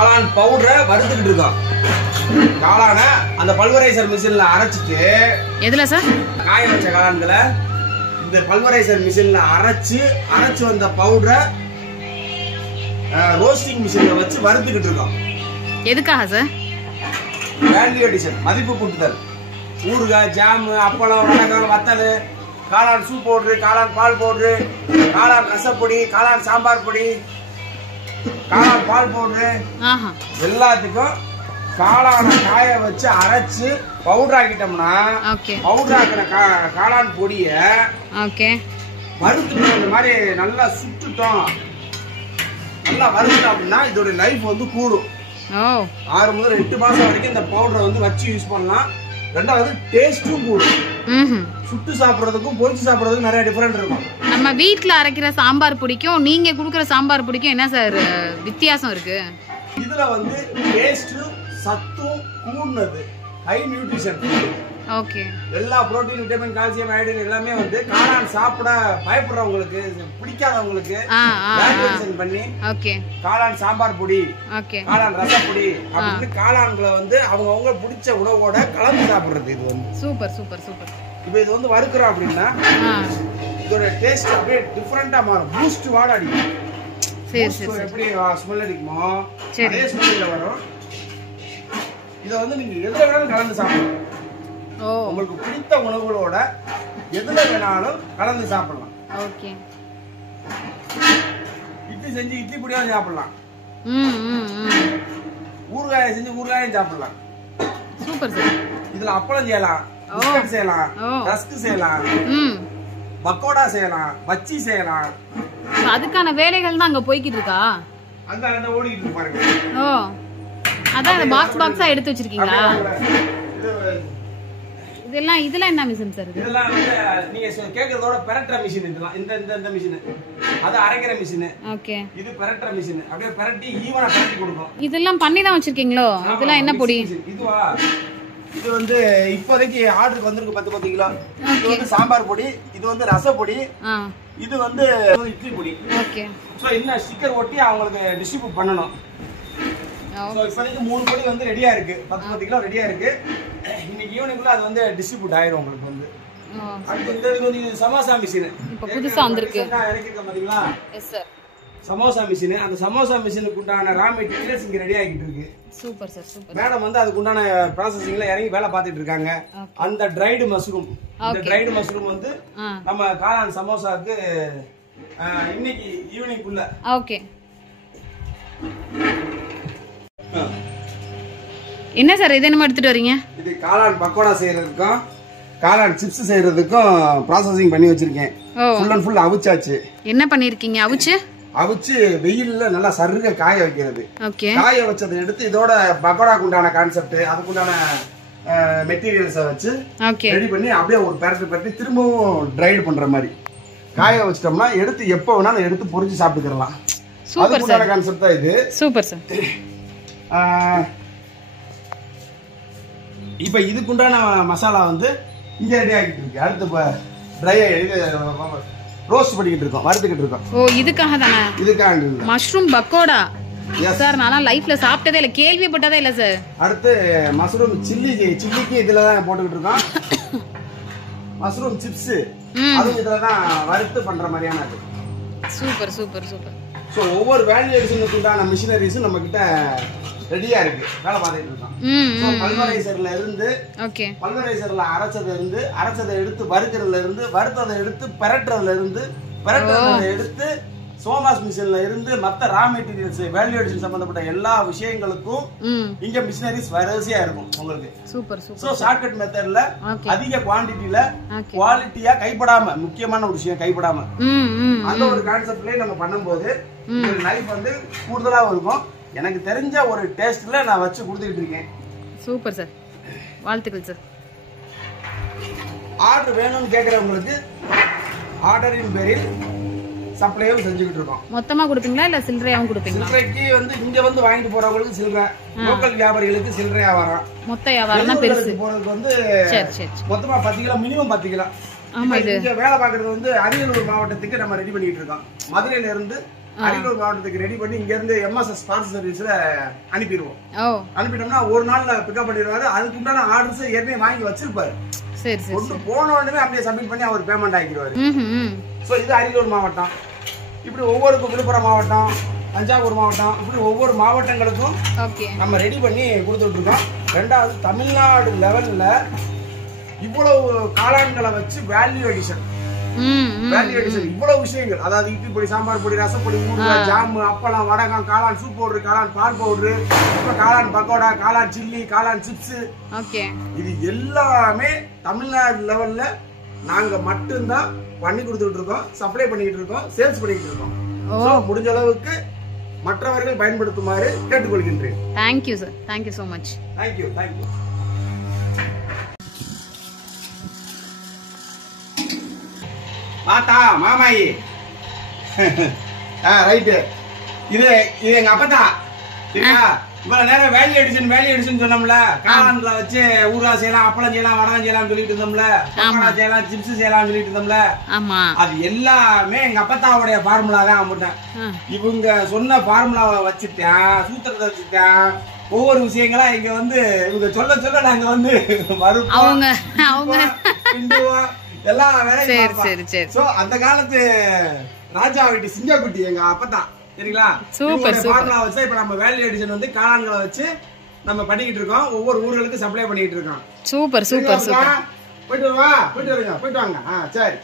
காளான் பவுடரை வறுத்துக்கிட்டு இருக்கோம். காளானை அந்த பல்வரைசர் மிஷின்ல அரைச்சிட்டு, எதுல சார் காய வச்ச காளான்களை இந்த பல்வரைசர் மிஷின்ல அரைச்சு வந்த பவுடரை ரோஸ்டிங் மிஷின்ல வச்சு வறுத்துக்கிட்டு இருக்கோம். எதுக்காக சார்? வேல்யூ அடிஷன், மதிப்பு கூட்டுதல். ஊறுகாய், ஜாம், அப்பளம், வடகம், வத்தல், காளான் சூப் பவுடரு, காளான் பால் பவுடரு, காளான் ரசப்பொடி, காளான் சாம்பார் பொடி, காளான் பால் பவுடரு, எல்லாத்துக்கும் காளானை காய வச்சு அரைச்சு பவுடர் ஆக்கிட்டோம்னா, பவுடர் ஆக்கின காளான் பொடிய வறுத்துட்டோம். இந்த மாதிரி நல்லா சுட்டுட்டோம், நல்லா வறுத்துட்டோம் அப்படின்னா இதோட லைஃப் வந்து கூடும். 6 முதல் 8 மாசம் வரைக்கும் இந்த பவுடரை வந்து வச்சு யூஸ் பண்ணலாம். ரெண்டாவது டேஸ்டும் கூடும். சுட்டு சாப்பிடுறதுக்கும் பொரிச்சு சாப்பிடுறதுக்கும் நிறைய டிஃபரெண்ட் இருக்கும். நம்ம வீட்ல அரைக்கிற சாம்பார் பிடிக்கும், நீங்க குடுக்குற சாம்பார் பிடிக்கும், என்ன சார் வித்தியாசம் இருக்கு? இதுல வந்து டேஸ்டும் சத்தும் கூடுனது, ஹை நியூட்ரிஷன். ஓகே. எல்லா புரோட்டீன், விட்டமின், கால்சியம், அயோடின் எல்லாமே வந்து காளான் சாப்பிட பயப்படுறவங்களுக்கு, பிடிக்காதவங்களுக்கு வேல்யூவேஷன் பண்ணி காளான் சாம்பார் பொடி, காளான் ரசப்பொடி அப்படின்னு காளான்களை வந்து அவங்க பிடிச்ச உணவோட கலந்து சாப்பிடுறது. இது வந்து சூப்பர் சூப்பர் சூப்பர். இப்போ இது வந்து வறுக்கிறோம் அப்படின்னா இதோட டேஸ்ட் அப்படியே டிஃபரெண்டா மாறும். பூஸ்ட் வாட அடிக்கும். எப்படி ஸ்மெல் அடிக்குமோ அதே ஸ்மெல்ல வரும். இதை வந்து நீங்க எதுல வேணாலும் கலந்து சாப்பிடலாம். உங்களுக்கு பிடித்த உணவுகளோட எதுல வேணாலும் கலந்து சாப்பிடலாம். ஓகே. இட்லி செஞ்சு இட்லி பொடியாவும் சாப்பிடலாம். ஊறுகாயை செஞ்சு ஊறுகாயும் சாப்பிடலாம். Super sir. இதுல அப்பளம் செய்யலாம், பிஸ்கட் செய்யலாம், ரஸ்க் செய்யலாம், பக்கோடா செய்யலாம், பச்சி செய்யலாம். அதுக்கான வேலைகள் தான் அங்க போய்கிட்டு இருக்கா? அங்க ஓடிக்கிட்டு இருக்கு பாருங்க. அதான் இந்த பாக்ஸா எடுத்து வச்சிருக்கீங்களா? இதெல்லாம் என்ன மிஷின் சார்? இதெல்லாம் வந்து நீங்க கேக்குறதோட பெரட்டற மிஷின். இதெல்லாம் இந்த மிஷின் அது அரைக்கிற மிஷின். ஓகே. இது பெரட்டற மிஷின். அப்படியே பெரட்டி ஈவனா பெரட்டி கொடுக்கும். இதெல்லாம் பண்ணி தான் வச்சிருக்கீங்களோ? இதெல்லாம் என்ன பொடி? இதுவா? இது வந்து இப்போதைக்கு ஆர்டருக்கு வந்திருக்கு 10 கிலோ. இது வந்து சாம்பார் பொடி, இது வந்து ரச பொடி, இது வந்து இட்லி பொடி. ஓகே. சோ இன்னும் ஸ்டிக்கர் ஒட்டி அவங்களுக்கு டிஸ்ட்ரிபியூட் பண்ணனும். சோ இப்போதைக்கு 3 பொடி வந்து ரெடியா இருக்கு. 10 கிலோ ரெடியா இருக்கு. இன்னைக்கு ஈவினிங்குள்ள அது வந்து டிஸ்ட்ரிபியூட் ஆயிடும் உங்களுக்கு வந்து. அடுத்து இந்த இது வந்து சமோசா மிஷின். இப்போ புதுசா வந்திருக்கு. இறக்கிருக்க பாத்தீங்களா? Yes sir. சமோசா மிஷின். அந்த சமோசா மிஷினுக்கு உண்டான ரா மெட்டீரியல்ஸ் இங்க ரெடி ஆகிட்டு இருக்கு. Super sir super. மேடம் வந்து அதுக்கு உண்டான ப்ராசஸிங்ல இறங்கி வேலை பார்த்துட்டு இருக்காங்க. அந்த ட்ரைடு மஷ்ரூம், இந்த ட்ரைடு மஷ்ரூம் வந்து நம்ம காளான் சமோசாக்கு இன்னைக்கு ஈவினிங்குள்ள. ஓகே. என்ன சார் இது என்ன எடுத்துட்டு வரீங்க? இது காளான் பக்கோடா செய்யறதுக்கும் காளான் சிப்ஸ் செய்யறதுக்கும் ப்ராசஸிங் பண்ணி வச்சிருக்கேன். ஃபுல் அண்ட் ஃபுல் அவிச்சாச்சு. என்ன பண்ணிருக்கீங்க? அவிச்சு வெயில்ல நல்லா சருக காய வைக்கிறது. காய வச்சதை எடுத்து இதோட பக்கோடாக்கு உண்டான கான்செப்ட், அதுக்குண்டான மெட்டீரியல்ஸை வச்சு ரெடி பண்ணி அப்படியே ஒரு பெரட்டி திரும்பவும் ட்ரைடு பண்ற மாதிரி காய வச்சிட்டோம்னா எடுத்து எப்போ வேணாலும் எடுத்து பொரிச்சு சாப்பிட்டுக்கலாம். அதுக்குண்டான கான்செப்ட் தான் இது. Super sir. இப்ப இதுக்குண்டான மசாலா வந்து இங்க ரெடி ஆகிட்டு இருக்கு. அடுத்து ட்ரை ரோஸ்ட் பண்ணிக்கிட்டு இருக்கோம், வறுத்துக்கிட்டு இருக்கோம். ஓ இதுக்காக தானே? இதுக்காக மஷ்ரூம் பக்கோடா சார். நான் லைஃப்ல சாப்பிட்டதே இல்ல, கேள்விப்பட்டதே இல்ல சார். அடுத்து மஷ்ரூம் சில்லிக்கு இதுல தான் போட்டுக்கிட்டு இருக்கோம். மஷ்ரூம் சிப்ஸ் அது இதுல தான் வறுத்து பண்ற மாதிரியான அது. Super super super. சோ ஒவ்வொரு வேல்யூ அடிஷனுக்கு உண்டான மிஷினரிஸும் நம்ம கிட்ட ரெடியா இருக்கு, வேலை பார்த்துட்டு இருக்கோம். பல்வரைசர்ல இருந்து பல்வரைசர்ல அரைச்சதை எடுத்து வறுக்கிறதுல இருந்து, வறுத்ததை எடுத்து பெரட்டுறதுல இருந்து, பெரட்டுறதை எடுத்து சோமாஸ் மிஷின்ல இருந்து மத்த ரா மெட்டீரியல்ஸ் வேல்யூ அடிஷன் சம்பந்தப்பட்ட எல்லா விஷயங்களுக்கும் இங்க மிஷினரிஸ் வரிசையா இருக்கும் உங்களுக்கு. Super super. சோ ஷார்ட்கட் மெத்தட்ல அதிக குவாண்டிட்டில குவாலிட்டியா கைப்படாம, முக்கியமான ஒரு விஷயம் கைப்படாம அந்த ஒரு கான்செப்ட்லயே நம்ம பண்ணும்போது லைஃப் வந்து கூடுதலா இருக்கும். எனக்கு தெரிஞ்ச ஒரு டேஸ்ட்ல நான் வச்சு கொடுத்துட்டு இருக்கேன். சூப்பர் சார், வாழ்த்துக்கள் சார். ஆர்டர் வேணும்னு கேக்குறவங்களுக்கு ஆர்டரின் பேரில் சப்ளையும் செஞ்சுக்கிட்டு இருக்கோம். மொத்தமா கொடுப்பீங்களா இல்ல சில்லறையாவும் கொடுப்பீங்களா? சில்லறைக்கு வந்து இங்க வந்து வாங்கிட்டு போறவங்களுக்கு சில்லறை, லோக்கல் வியாபாரிகளுக்கு சில்லறை வியாபாரம், மொத்த வியாபாரம் தான் பெருசு. போறதுக்கு வந்து மொத்தமா 10 கிலோ, மினிமம் 10 கிலோ. ஆமா, இது வேலை பாக்குறது வந்து அரியலூர் மாவட்டத்துக்கு நம்ம ரெடி பண்ணிட்டு இருக்கோம். மதுரையில இருந்து அரியலூர் மாவட்டத்துக்கு ரெடி பண்ணி இங்க இருந்து MSS பார்சல் சர்வீஸ்ல அனுப்பிடுவோம். அனுப்பிட்டோம்னா ஒரு நாள்ல பிக்கப் பண்ணிடுவாரு. அதுக்கு உண்டான ஆர்டர்ஸ் ஏற்கனவே வாங்கி வச்சிருப்பாரு. சரி சரி. ஒன்று போன உடனே அப்படியே சப்மிட் பண்ணி அவர் பேமெண்ட் ஆக்கிடுவாரு. ஸோ இது அரியலூர் மாவட்டம். இப்படி ஒவ்வொரு விழுப்புரம் மாவட்டம், தஞ்சாவூர் மாவட்டம், இப்படி ஒவ்வொரு மாவட்டங்களுக்கும் நம்ம ரெடி பண்ணி கொடுத்துட்டு இருக்கோம். ரெண்டாவது தமிழ்நாடு லெவல்ல இவ்வளவு காளான்களை வச்சு வேல்யூ அடிஷன் இவ்வளவு விஷயங்கள், அதாவது இட்லி பொடி, சாம்பார் பொடி, ரசப்பொடி, ஊறுகாய், ஜாம், அப்பளம், வடகம், காளான் சூப் பவுடர், காளான் பால் பவுடர், காளான் பக்கோடா, காளான் சில்லி, காளான் சிப்ஸ், இது எல்லாமே தமிழ்நாடு லெவல்ல நாங்க மட்டும்தான் பண்ணி கொடுத்துட்டு இருக்கோம், சப்ளை பண்ணிட்டு இருக்கோம், சேல்ஸ் பண்ணிட்டு இருக்கோம். முடிஞ்ச அளவுக்கு மற்றவர்கள் பயன்படுத்துமாறு கேட்டுக்கொள்கின்றேன். Thank you sir, thank you so much. Thank you thank you. பாத்தா மாமாயி ரைட்டு, இது எங்க அப்பா சரிங்களா. இவ்வளவு நேரம் வேல்யூ அடிஷன் சொன்னோம்ல, காளான்ல வச்சு ஊறுகாய் செய்யலாம், அப்பளம் செய்யலாம், வடகம் செய்யலாம் சொல்லிட்டு இருந்தோம்ல, செய்யலாம், சிப்ஸ் செய்யலாம் சொல்லிட்டு இருந்தோம்ல, அது எல்லாமே எங்க அப்பத்தாவுடைய ஃபார்முலா தான். அம்பிட்டேன் இவங்க சொன்ன ஃபார்முலாவை வச்சுட்டேன், சூத்திரத்தை வச்சுட்டேன். ஒவ்வொரு விஷயங்களா இங்க வந்து இவங்க சொல்ல நாங்க வந்து மறுப்போம், எல்லா வேலையும். சோ அந்த காலத்து ராஜா வீட்டு சிங்கக்குட்டி எங்க அப்பதான் சரிங்களா. சூப்பர் ஃபார்முலா வச்சு இப்ப நம்ம வேல்யூ அடிஷன் வந்து காளான்களை வச்சு நம்ம பண்ணிக்கிட்டு இருக்கோம், ஒவ்வொரு ஊர்களுக்கு சப்ளை பண்ணிட்டு இருக்கோம். Super super super. போயிட்டு வருங்க. சரி.